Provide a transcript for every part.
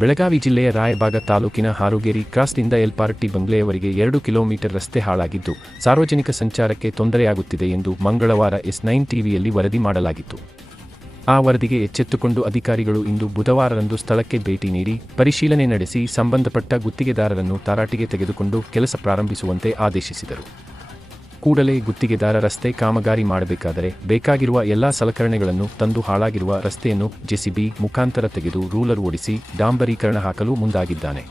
ಬೆಳಗಾವಿ ಜಿಲ್ಲೆಯ ರಾಯಬಾಗ ತಾಲೂಕಿನ ಹಾರುಗೇರಿ ಕ್ರಾಸ್ನಿಂದ ಎಲ್ಪಾರ್ಟಿ ಬಂಗ್ಲೆಯವರಿಗೆ ಎರಡು ಕಿಲೋಮೀಟರ್ ರಸ್ತೆ ಹಾಳಾಗಿದ್ದು, ಸಾರ್ವಜನಿಕ ಸಂಚಾರಕ್ಕೆ ತೊಂದರೆಯಾಗುತ್ತಿದೆ ಎಂದು ಮಂಗಳವಾರ ಎಸ್ ನೈನ್ ಟಿವಿಯಲ್ಲಿ ವರದಿ ಮಾಡಲಾಗಿತ್ತು. ಆ ವರದಿಗೆ ಎಚ್ಚೆತ್ತುಕೊಂಡು ಅಧಿಕಾರಿಗಳು ಇಂದು ಬುಧವಾರರಂದು ಸ್ಥಳಕ್ಕೆ ಭೇಟಿ ನೀಡಿ, ಪರಿಶೀಲನೆ ನಡೆಸಿ ಸಂಬಂಧಪಟ್ಟ ಗುತ್ತಿಗೆದಾರರನ್ನು ತರಾಟೆಗೆ ತೆಗೆದುಕೊಂಡು ಕೆಲಸ ಪ್ರಾರಂಭಿಸುವಂತೆ ಆದೇಶಿಸಿದರು. ಕೂಡಲೇ ಗುತ್ತಿಗೆದಾರ ರಸ್ತೆ ಕಾಮಗಾರಿ ಮಾಡಬೇಕಾದರೆ ಬೇಕಾಗಿರುವ ಎಲ್ಲಾ ಸಲಕರಣೆಗಳನ್ನು ತಂದು ಹಾಳಾಗಿರುವ ರಸ್ತೆಯನ್ನು ಜೆಸಿಬಿ ಮುಖಾಂತರ ತೆಗೆದು ರೂಲರ್ ಓಡಿಸಿ ಡಾಂಬರೀಕರಣ ಹಾಕಲು ಮುಂದಾಗಿದ್ದಾನೆ.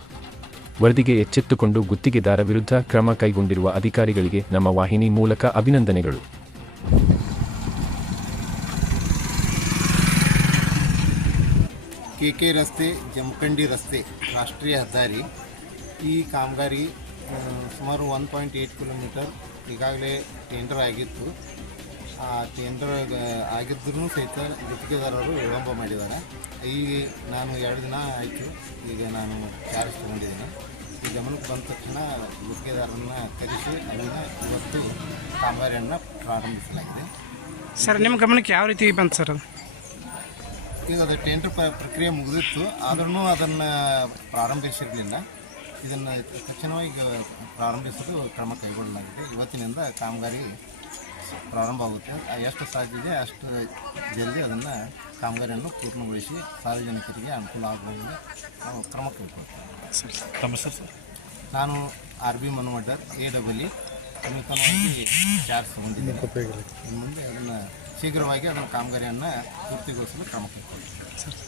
ವರದಿಗೆ ಎಚ್ಚೆತ್ತುಕೊಂಡು ಗುತ್ತಿಗೆದಾರ ವಿರುದ್ಧ ಕ್ರಮ ಕೈಗೊಂಡಿರುವ ಅಧಿಕಾರಿಗಳಿಗೆ ನಮ್ಮ ವಾಹಿನಿ ಮೂಲಕ ಅಭಿನಂದನೆಗಳು. ಕೆ ರಸ್ತೆ, ಜಮಖಂಡಿ ರಸ್ತೆ ರಾಷ್ಟ್ರೀಯ ಹೆದ್ದಾರಿ ಈ ಕಾಮಗಾರಿ ಸುಮಾರು ಒನ್ ಪಾಯಿಂಟ್ ಏಯ್ಟ್ ಕಿಲೋಮೀಟರ್ ಈಗಾಗಲೇ ಟೆಂಡರ್ ಆಗಿತ್ತು. ಆ ಟೆಂಡರ್ ಆಗಿದ್ದರೂ ಸಹಿತ ಗುತ್ತಿಗೆದಾರರು ವಿಳಂಬ ಮಾಡಿದ್ದಾರೆ. ಈಗ ನಾನು ಎರಡು ದಿನ ಆಯಿತು ಈಗ ನಾನು ಚಾರ್ಜ್ ತೊಗೊಂಡಿದ್ದೀನಿ. ಈ ಗಮನಕ್ಕೆ ಬಂದ ತಕ್ಷಣ ಗುತ್ತಿಗೆದಾರರನ್ನ ಕರೆಸಿ ಅದನ್ನು ಇವತ್ತು ಕಾಮಗಾರಿಯನ್ನು ಪ್ರಾರಂಭಿಸಲಾಗಿದೆ. ಸರ್ ನಿಮ್ಮ ಗಮನಕ್ಕೆ ಯಾವ ರೀತಿ ಬಂತು ಸರ್ ಅದು? ಈಗ ಅದು ಟೆಂಡರ್ ಪ ಪ್ರಕ್ರಿಯೆ ಮುಗಿದಿತ್ತು. ಆದ್ರೂ ಅದನ್ನು ಪ್ರಾರಂಭಿಸಿರಲಿಲ್ಲ. ಇದನ್ನು ತಕ್ಷಣವಾಗಿ ಪ್ರಾರಂಭಿಸಲು ಕ್ರಮ ಕೈಗೊಳ್ಳಲಾಗಿದೆ. ಇವತ್ತಿನಿಂದ ಕಾಮಗಾರಿ ಪ್ರಾರಂಭ ಆಗುತ್ತೆ ಎಷ್ಟು ಸಾಧ್ಯ ಇದೆ ಅಷ್ಟು ಜಲ್ದಿ ಅದನ್ನು ಕಾಮಗಾರಿಯನ್ನು ಪೂರ್ಣಗೊಳಿಸಿ ಸಾರ್ವಜನಿಕರಿಗೆ ಅನುಕೂಲ ಆಗುವಂಗೆ ನಾವು ಕ್ರಮ ಕೈಗೊಳ್ತೇವೆ. ನಾನು R B Manumaddar A double E ನೂತನವಾಗಿ ಚಾರ್ಜ್ ತಗೊಂಡಿದ್ದೀನಿ. ಇನ್ನು ಮುಂದೆ ಅದನ್ನು ಶೀಘ್ರವಾಗಿ ಅದನ್ನು ಕಾಮಗಾರಿಯನ್ನು ಪೂರ್ತಿಗೊಳಿಸಲು ಕ್ರಮ ಕೈಗೊಳ್ತೇವೆ.